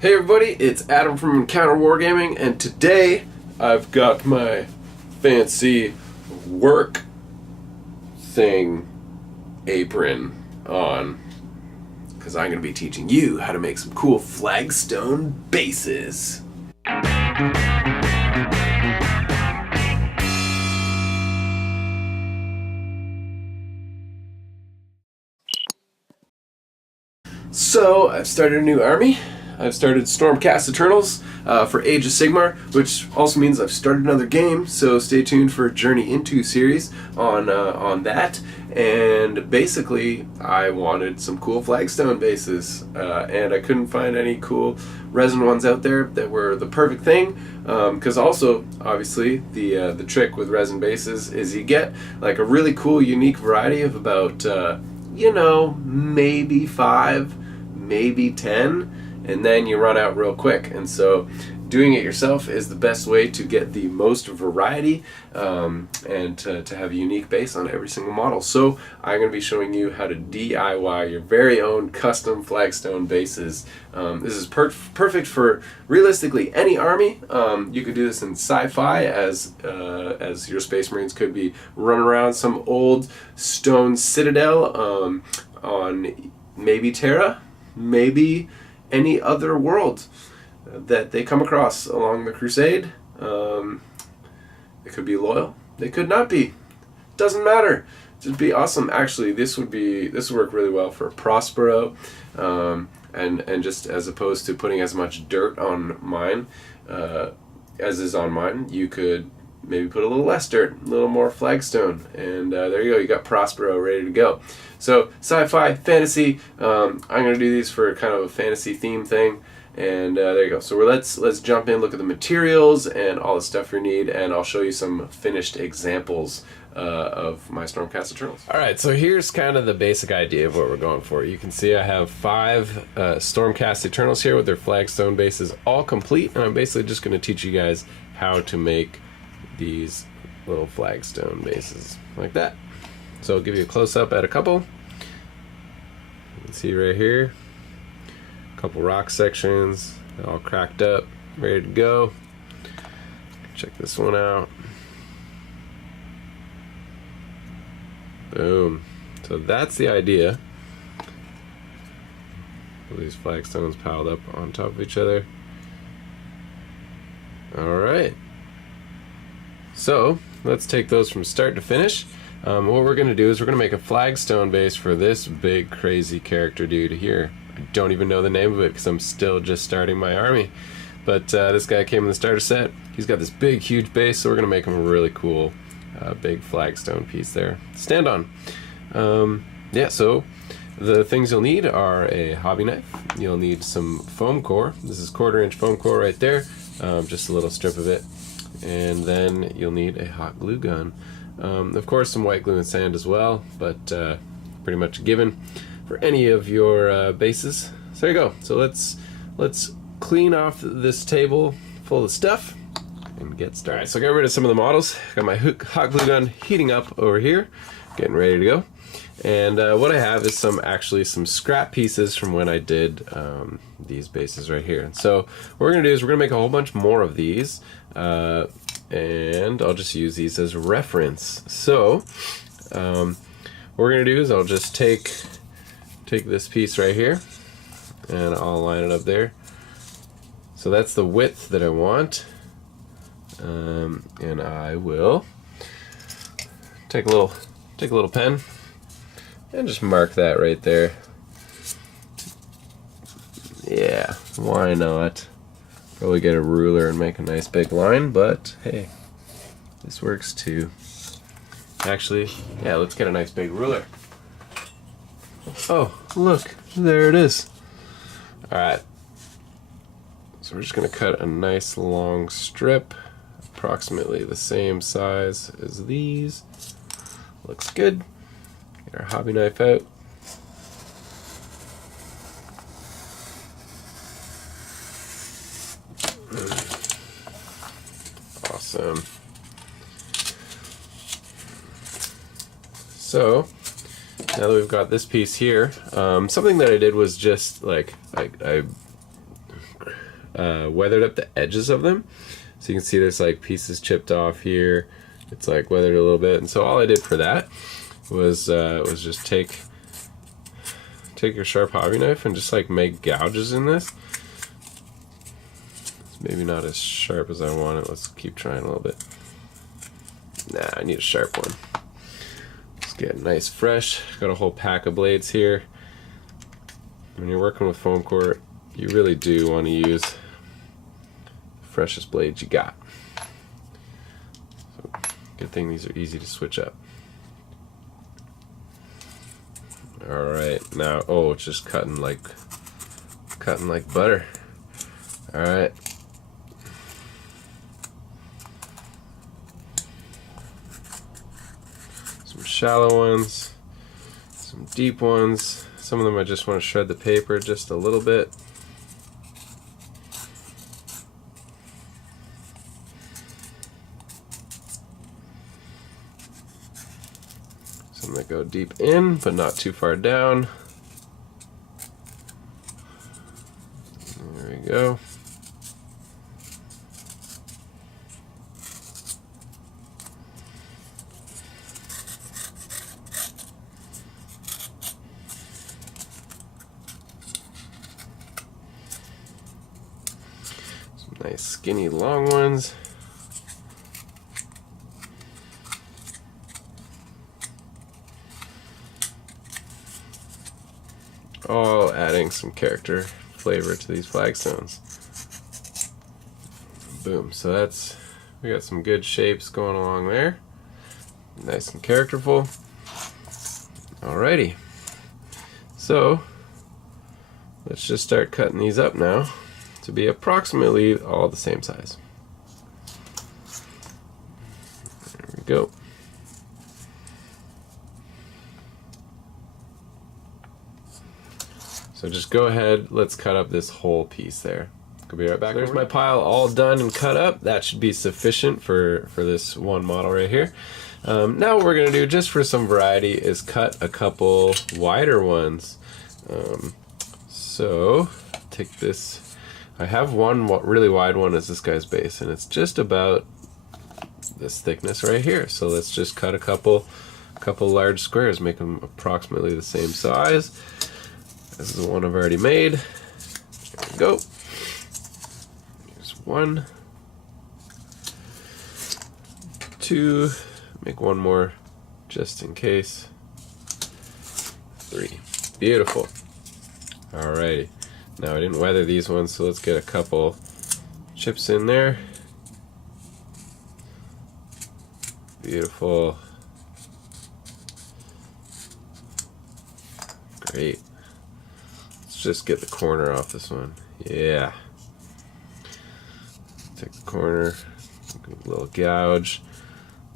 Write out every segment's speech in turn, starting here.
Hey everybody, it's Adam from Encounter Wargaming, and today I've got my fancy work thing apron on because I'm going to be teaching you how to make some cool flagstone bases. So I've started a new army. I've started Stormcast Eternals for Age of Sigmar, which also means I've started another game, so stay tuned for a Journey Into series on that. And basically, I wanted some cool flagstone bases, and I couldn't find any cool resin ones out there that were the perfect thing, because also, obviously, the trick with resin bases is you get like a really cool, unique variety of about, maybe 5, maybe 10, and then you run out real quick. And so doing it yourself is the best way to get the most variety and to have a unique base on every single model. So I'm going to be showing you how to DIY your very own custom flagstone bases. This is perfect for realistically any army. You could do this in sci-fi as your Space Marines could be running around some old stone citadel on maybe Terra, maybe any other world that they come across along the crusade. They could be loyal, they could not be, doesn't matter, just be awesome. Actually, this would work really well for Prospero, and just as opposed to putting as much dirt on mine as is on mine, you could maybe put a little less dirt, a little more flagstone, and there you go, you got Prospero ready to go. So sci-fi, fantasy, I'm going to do these for kind of a fantasy theme thing, and there you go. So let's jump in, look at the materials and all the stuff you need, and I'll show you some finished examples of my Stormcast Eternals. Alright, so here's kind of the basic idea of what we're going for. You can see I have 5 Stormcast Eternals here with their flagstone bases all complete, and I'm basically just going to teach you guys how to make these little flagstone bases like that. So I'll give you a close-up at a couple. You can see right here, a couple rock sections, all cracked up, ready to go. Check this one out. Boom. So that's the idea. All these flagstones piled up on top of each other. Alright. So let's take those from start to finish. What we're going to do is we're going to make a flagstone base for this big crazy character dude here. I don't even know the name of it because I'm still just starting my army. But this guy came in the starter set. He's got this big huge base, so we're going to make him a really cool big flagstone piece there to stand on. Yeah, so the things you'll need are a hobby knife. You'll need some foam core. This is 1/4 inch foam core right there. Just a little strip of it. And then you'll need a hot glue gun. Of course, some white glue and sand as well, but pretty much given for any of your bases. So there you go. So let's clean off this table full of stuff and get started. All right, so I got rid of some of the models. Got my hot glue gun heating up over here, getting ready to go. And what I have is some scrap pieces from when I did these bases right here. And so what we're going to do is we're going to make a whole bunch more of these. And I'll just use these as reference. So what we're going to do is I'll just take this piece right here and I'll line it up there. So that's the width that I want. And I will take a little pen and just mark that right there. Yeah, why not? Probably get a ruler and make a nice big line, but hey, this works too. Actually, yeah, let's get a nice big ruler. Oh, look, there it is. Alright, so we're just going to cut a nice long strip, approximately the same size as these. Looks good. Get our hobby knife out. Awesome. So now that we've got this piece here, something that I did was just like I weathered up the edges of them. So you can see there's like pieces chipped off here. It's like weathered a little bit. And so all I did for that was just take your sharp hobby knife and just like make gouges in this. It's maybe not as sharp as I want it. Let's keep trying a little bit. Nah, I need a sharp one. Let's get nice fresh. Got a whole pack of blades here. When you're working with foam core, you really do want to use the freshest blades you got. So, good thing these are easy to switch up. Alright, now, oh, it's just cutting like butter. Alright. Some shallow ones, some deep ones. Some of them I just want to shred the paper just a little bit. Some that go deep in, but not too far down. There we go. Some nice skinny long ones. All adding some character flavor to these flagstones. Boom. So we got some good shapes going along there. Nice and characterful. Alrighty. So let's just start cutting these up now to be approximately all the same size. There we go. So just go ahead, let's cut up this whole piece there. Could be right back. There's my pile all done and cut up. That should be sufficient for this one model right here. Now what we're gonna do, just for some variety, is cut a couple wider ones. So take this, I have one really wide one as this guy's base, and it's just about this thickness right here. So let's just cut a couple large squares, make them approximately the same size. This is the one I've already made. There we go. Here's one, two, make one more just in case. Three. Beautiful. Alrighty. Now I didn't weather these ones, so let's get a couple chips in there. Beautiful. Great. Just get the corner off this one. Yeah. Take the corner, a little gouge.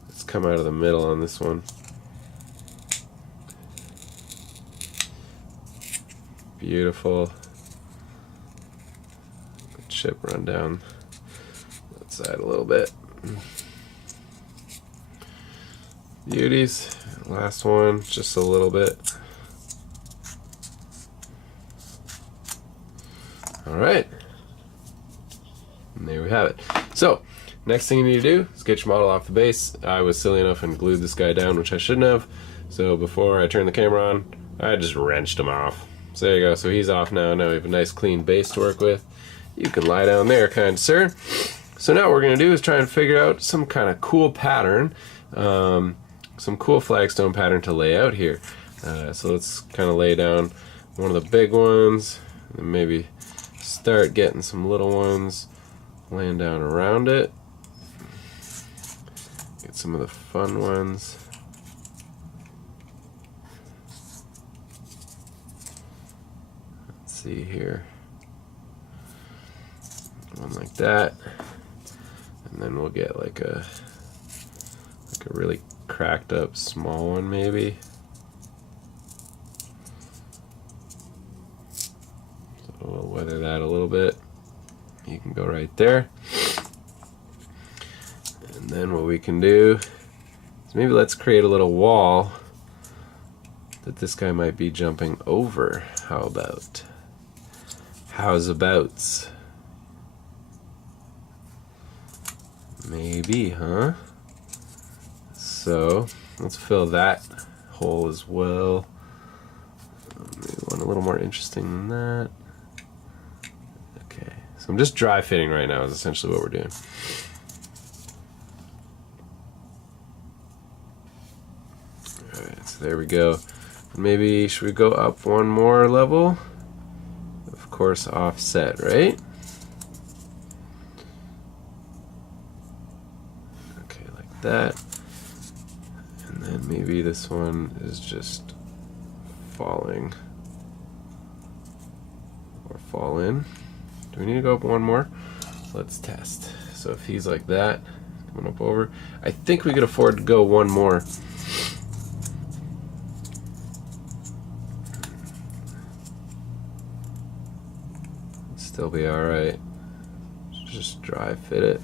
Let's come out of the middle on this one. Beautiful. Chip run down that side a little bit. Beauties. Last one, just a little bit. Alright, and there we have it. So, next thing you need to do is get your model off the base. I was silly enough and glued this guy down, which I shouldn't have. So before I turned the camera on, I just wrenched him off. So there you go, so he's off now. Now we have a nice clean base to work with. You can lie down there, kind sir. So now what we're going to do is try and figure out some kind of cool pattern, some cool flagstone pattern to lay out here. So let's kind of lay down one of the big ones, and maybe start getting some little ones laying down around it. Get some of the fun ones. Let's see here. One like that. And then we'll get like a really cracked up small one maybe. We'll weather that a little bit. You can go right there. And then what we can do is maybe let's create a little wall that this guy might be jumping over. How's abouts? Maybe, huh? So let's fill that hole as well. Maybe one a little more interesting than that. Okay, so I'm just dry fitting right now is essentially what we're doing. Alright, so there we go. Maybe should we go up one more level? Of course, offset, right? Okay, like that. And then maybe this one is just falling or fall in. Do we need to go up one more? Let's test. So if he's like that, coming up over, I think we could afford to go one more. Still be all right. Just dry fit it.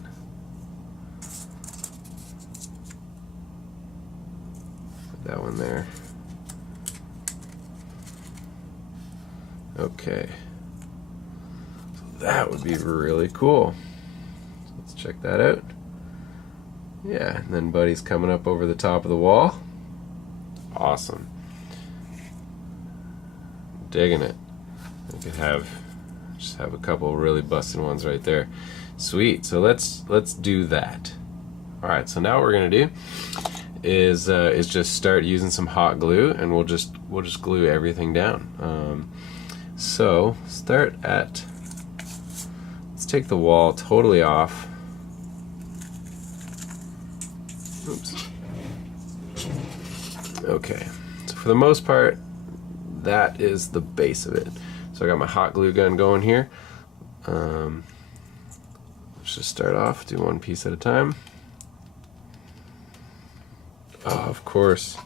Put that one there. Okay. So that would be really cool. So let's check that out. Yeah, and then Buddy's coming up over the top of the wall. Awesome. Digging it. We could just have a couple really busted ones right there. Sweet. So let's do that. All right. So now what we're gonna do is just start using some hot glue, and we'll just glue everything down. So start at. Let's take the wall totally off. Oops. Okay. So for the most part, that is the base of it. So I got my hot glue gun going here. Let's just start off, do one piece at a time. Oh, of course,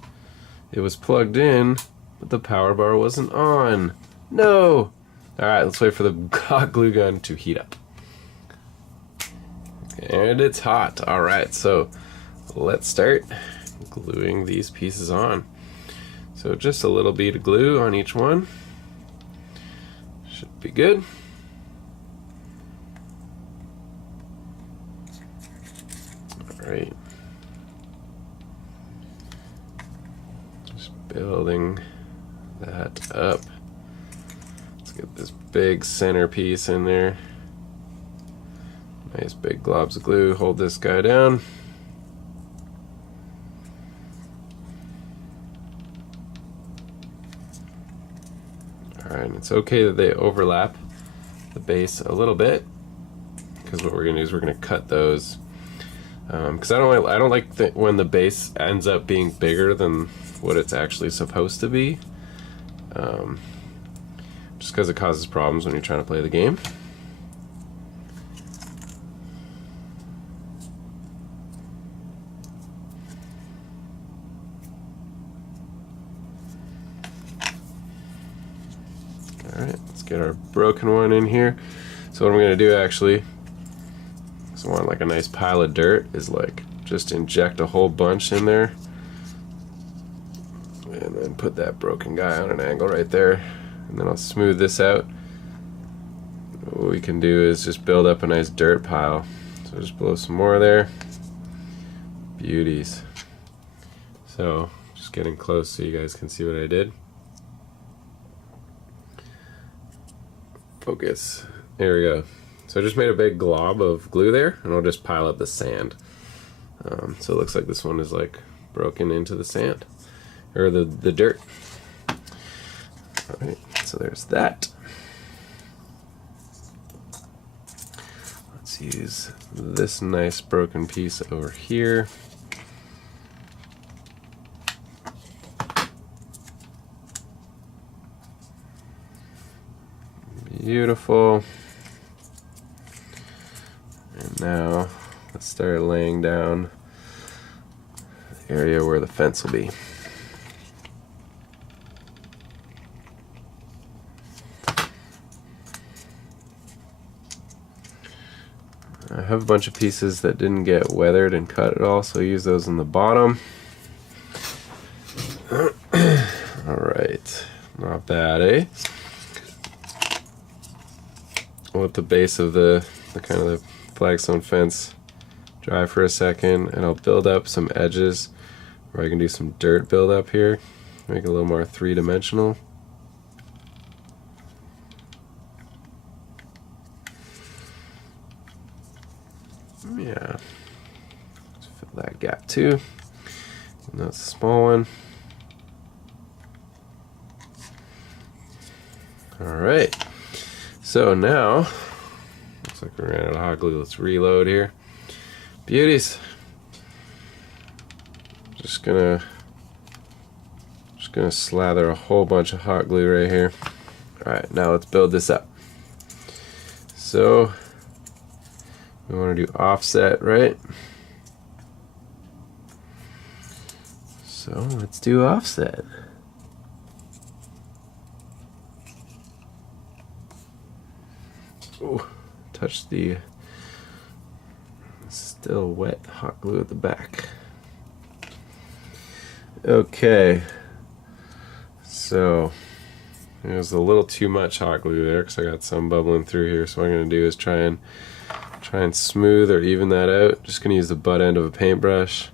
it was plugged in, but the power bar wasn't on. No! Alright, let's wait for the hot glue gun to heat up. And it's hot. Alright, so let's start gluing these pieces on. So just a little bead of glue on each one. Should be good. Alright. Just building that up. Let's get this big centerpiece in there. Nice big globs of glue. Hold this guy down. Alright, and it's okay that they overlap the base a little bit, because what we're going to do is we're going to cut those. Because I don't like when the base ends up being bigger than what it's actually supposed to be. Just because it causes problems when you're trying to play the game. Alright, let's get our broken one in here. So what I'm going to do actually, so I want like a nice pile of dirt, is like just inject a whole bunch in there. And then put that broken guy on an angle right there. And then I'll smooth this out. What we can do is just build up a nice dirt pile. So just blow some more there. Beauties. So just getting close so you guys can see what I did. Focus. There we go. So I just made a big glob of glue there, and I'll just pile up the sand. So it looks like this one is like broken into the sand, or the dirt. Alright, so there's that. Let's use this nice broken piece over here. Beautiful. And now let's start laying down the area where the fence will be. I have a bunch of pieces that didn't get weathered and cut at all, so I use those in the bottom. Alright, not bad, eh? With the base of the kind of the flagstone fence dry for a second, and I'll build up some edges where I can do some dirt build up here, make it a little more three-dimensional. Yeah, let's fill that gap too. And that's a small one. Alright, so now, looks like we ran out of hot glue. Let's reload here. Beauties. Just gonna slather a whole bunch of hot glue right here. Alright, now let's build this up. So, we want to do offset, right? So let's do offset. Oh, touch the still wet hot glue at the back. Okay, so there's a little too much hot glue there because I got some bubbling through here. So what I'm going to do is try and smooth or even that out. Just going to use the butt end of a paintbrush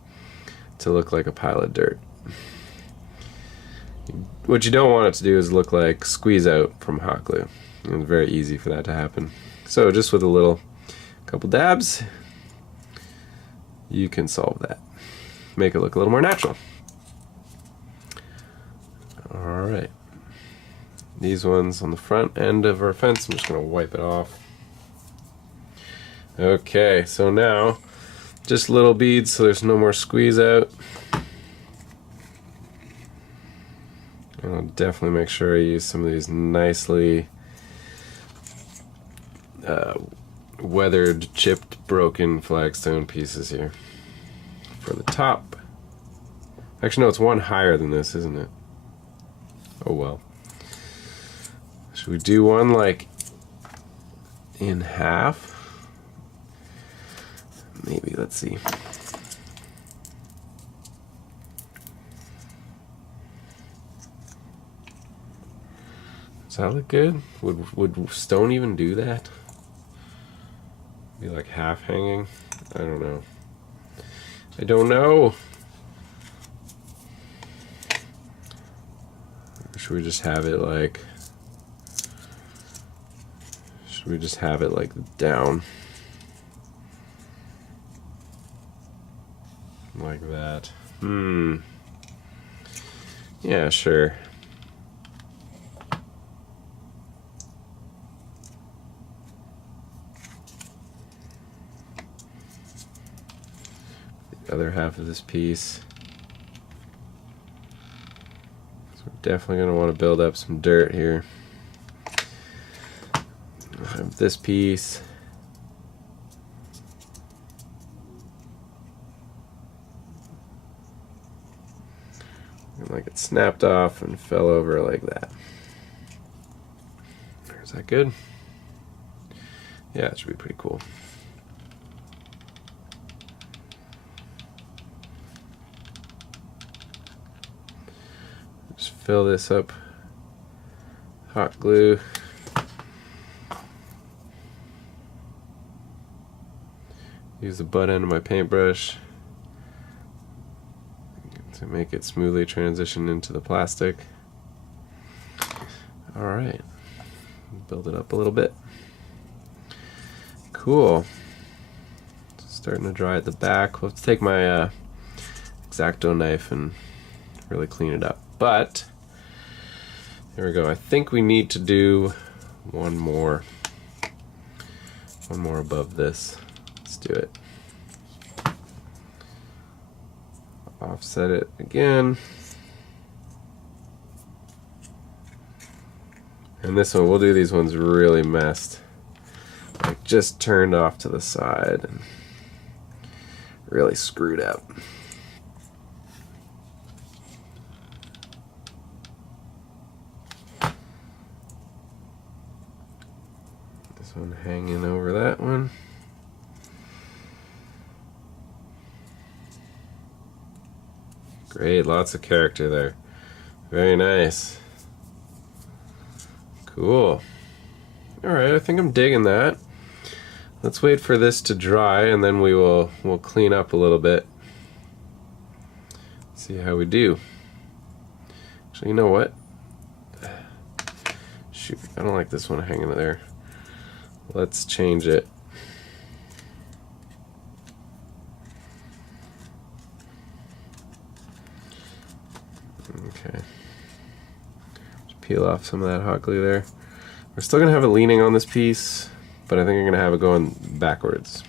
to look like a pile of dirt. What you don't want it to do is look like squeeze out from hot glue. It's very easy for that to happen. So just with a couple dabs, you can solve that. Make it look a little more natural. Alright. These ones on the front end of our fence, I'm just going to wipe it off. Okay, so now just little beads so there's no more squeeze out. And I'll definitely make sure I use some of these nicely weathered, chipped, broken flagstone pieces here for the top. Actually, no, it's one higher than this, isn't it? Oh well. Should we do one like in half? Maybe, let's see. Does that look good? Would stone even do that? Be like half hanging? I don't know. I don't know. Should we just have it like... Should we just have it like down? Like that. Yeah, sure. The other half of this piece. So we're definitely going to want to build up some dirt here. I'll have this piece. And like it snapped off and fell over like that. Is that good? Yeah, it should be pretty cool. Just fill this up. Hot glue. Use the butt end of my paintbrush to make it smoothly transition into the plastic. Alright, build it up a little bit. Cool. It's starting to dry at the back. Let's take my X-Acto knife and really clean it up. But, there we go. I think we need to do one more above this. Let's do it. Offset it again. And this one, we'll do these ones really messed. Like just turned off to the side and really screwed up. This one hanging over that one. Great, lots of character there. Very nice. Cool. Alright, I think I'm digging that. let's wait for this to dry, and then we'll clean up a little bit. See how we do. Actually, you know what? Shoot, I don't like this one hanging there. Let's change it. Okay. Just peel off some of that hot glue there. We're still gonna have it leaning on this piece, but I think I'm gonna have it going backwards.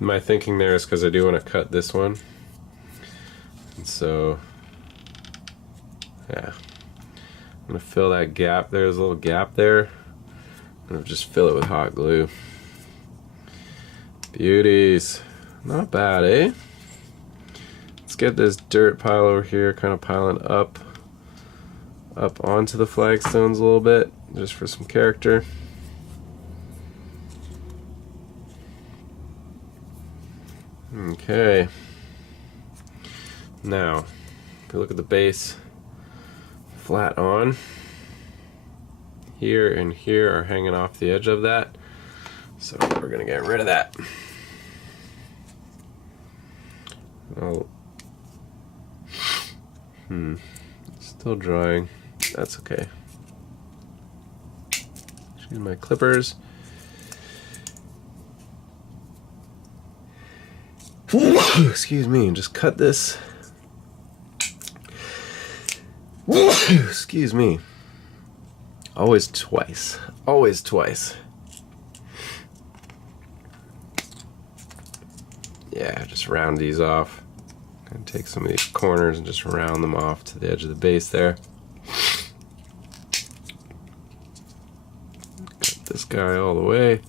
My thinking there is because I do want to cut this one, and so yeah, I'm gonna fill that gap. There's a little gap there. I'm gonna just fill it with hot glue. Beauties, not bad, eh? Let's get this dirt pile over here, kind of piling up onto the flagstones a little bit, just for some character. Okay, now if you look at the base, flat on, here and here are hanging off the edge of that, so we're gonna get rid of that. Still drying, that's okay. Use my clippers. Excuse me, and just cut this. Excuse me. Always twice. Always twice. Yeah, just round these off. And take some of these corners and just round them off to the edge of the base there. Cut this guy all the way.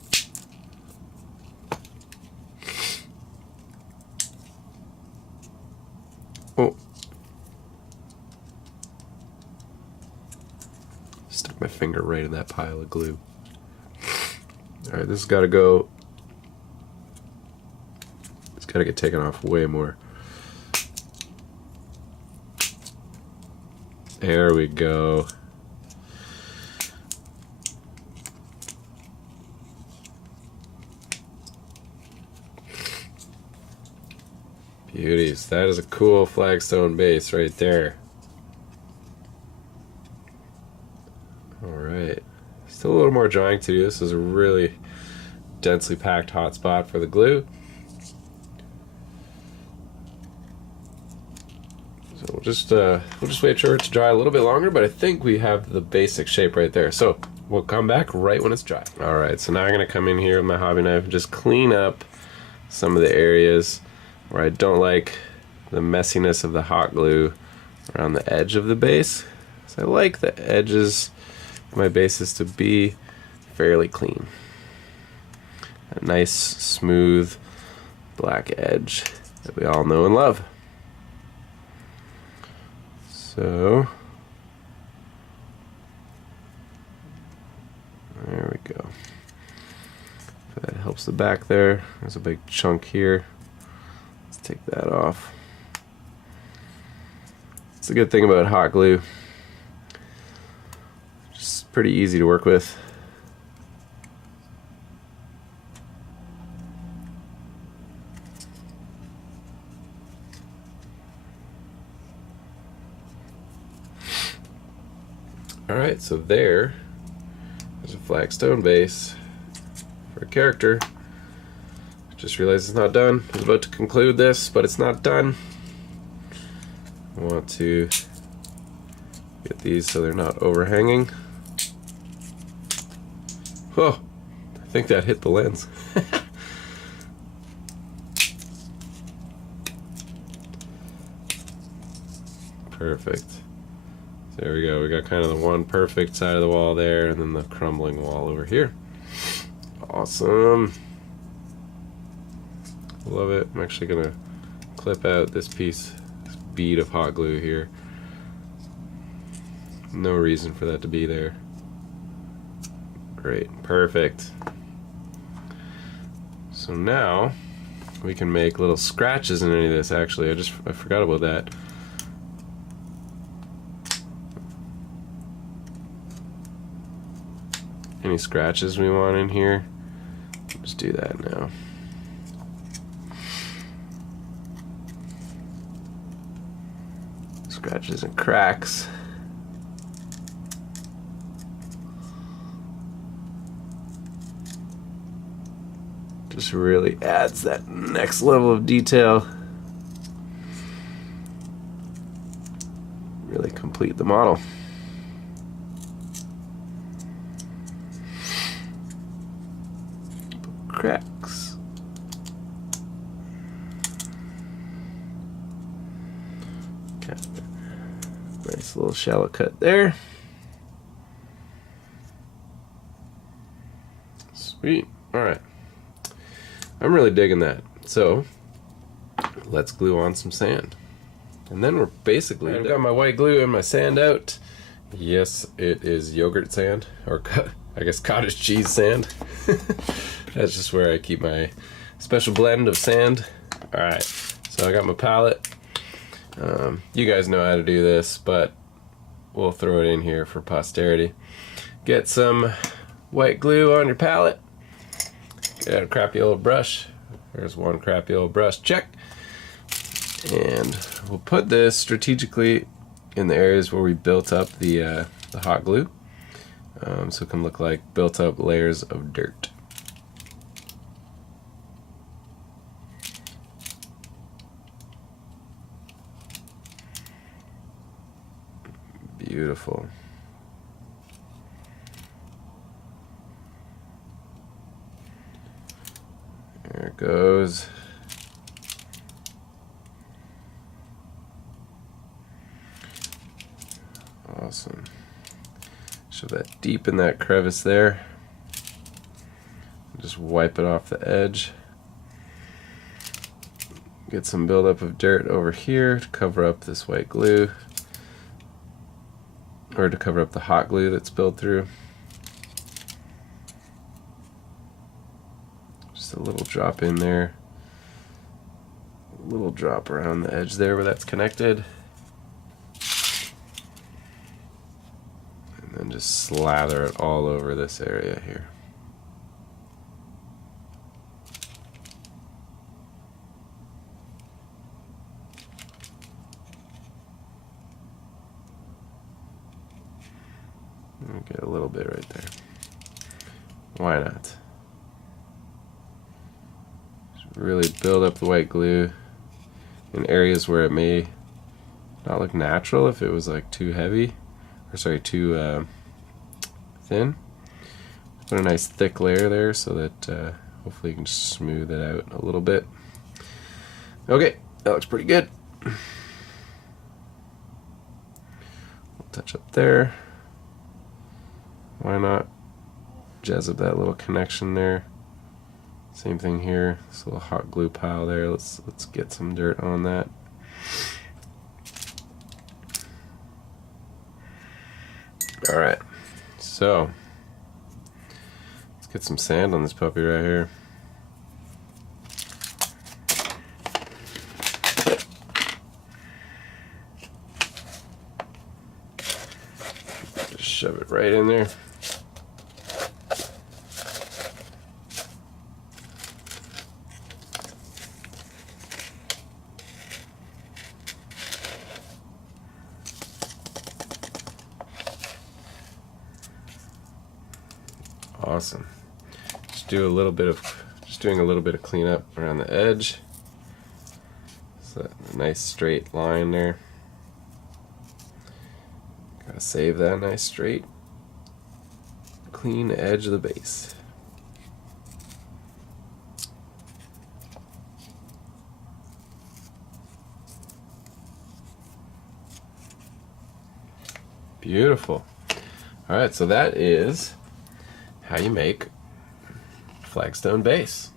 Oh. Stuck my finger right in that pile of glue. Alright, this has got to go. It's got to get taken off way more. There we go. Beauties. That is a cool flagstone base right there. Alright. Still a little more drying to do. This is a really densely packed hot spot for the glue. So we'll just wait for it to dry a little bit longer, but I think we have the basic shape right there. So we'll come back right when it's dry. Alright, so now I'm going to come in here with my hobby knife and just clean up some of the areas where I don't like the messiness of the hot glue around the edge of the base. So I like the edges of my bases to be fairly clean. A nice, smooth, black edge that we all know and love. So, there we go. That helps the back there. There's a big chunk here. Let's take that off. It's a good thing about hot glue. Just pretty easy to work with. Alright, so there's a flagstone base for a character. Just realized it's not done. I was about to conclude this, but it's not done. I want to get these so they're not overhanging. Oh, I think that hit the lens. Perfect. There we go. We got kind of the one perfect side of the wall there, and then the crumbling wall over here. Awesome. Love it. I'm actually gonna clip out this piece, this bead of hot glue here. No reason for that to be there. Great. Perfect. So now we can make little scratches in any of this. Actually, I forgot about that. Any scratches we want in here, just do that now. Scratches and cracks. Just really adds that next level of detail. Really complete the model. Cracks. Okay. Nice little shallow cut there. Sweet. All right. I'm really digging that. So let's glue on some sand. And then we're basically I've got my white glue and my sand out. Yes, it is yogurt sand, or I guess cottage cheese sand. That's just where I keep my special blend of sand. Alright, so I got my palette. You guys know how to do this, but we'll throw it in here for posterity. Get some white glue on your palette. Get out a crappy old brush. There's one crappy old brush, check. And we'll put this strategically in the areas where we built up the hot glue. So it can look like built up layers of dirt. Beautiful. There it goes. Awesome. Shove that deep in that crevice there. Just wipe it off the edge. Get some buildup of dirt over here to cover up this white glue, or to cover up the hot glue that's spilled through. Just a little drop in there. A little drop around the edge there where that's connected. And then just slather it all over this area here. Get a little bit right there. Why not? Just really build up the white glue in areas where it may not look natural if it was like too heavy, or sorry, too thin. Put a nice thick layer there so that hopefully you can smooth it out a little bit. Okay, that looks pretty good. We'll touch up there. Why not jazz up that little connection there? Same thing here. This little hot glue pile there. Let's get some dirt on that. All right. So let's get some sand on this puppy right here. Just shove it right in there. Awesome. Just doing a little bit of cleanup around the edge. So a nice straight line there. Gotta save that nice straight, clean edge of the base. Beautiful. All right, so that is how you make Flagstone base.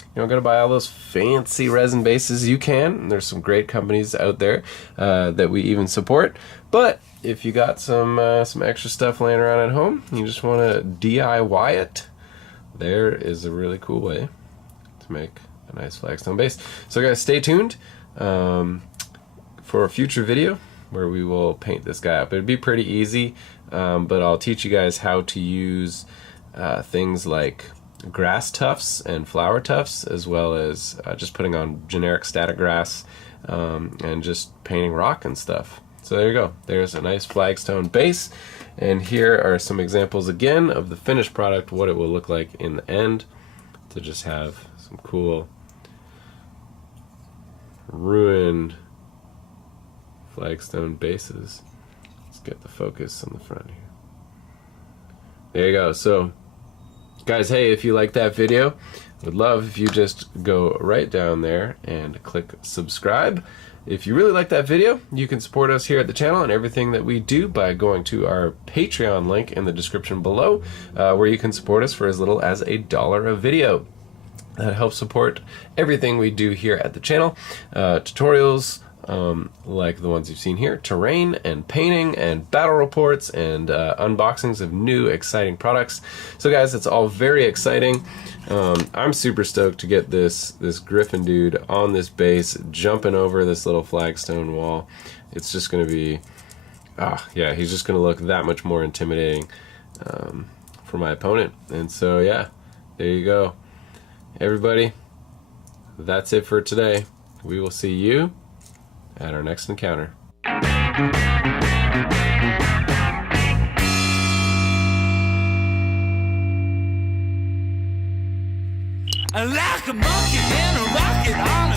You don't gotta buy all those fancy resin bases. You can. There's some great companies out there that we even support. But if you got some extra stuff laying around at home, you just want to DIY it, there is a really cool way to make a nice flagstone base. So guys, stay tuned for a future video where we will paint this guy up. It'd be pretty easy, but I'll teach you guys how to use things like grass tufts and flower tufts, as well as just putting on generic static grass and just painting rock and stuff. So there you go. There's a nice flagstone base, and here are some examples again of the finished product, what it will look like in the end, to just have some cool ruined flagstone bases. Let's get the focus on the front here. There you go. So guys, hey, if you like that video, I would love if you just go right down there and click subscribe. If you really like that video, you can support us here at the channel and everything that we do by going to our Patreon link in the description below, where you can support us for as little as $1 a video. That helps support everything we do here at the channel. Tutorials like the ones you've seen here, terrain and painting and battle reports and unboxings of new exciting products. So guys, it's all very exciting. I'm super stoked to get this griffin dude on this base, jumping over this little flagstone wall. It's just going to be, yeah, he's just going to look that much more intimidating for my opponent. And so yeah, there you go. Everybody, that's it for today. We will see you at our next encounter. Like a monkey in a rocket on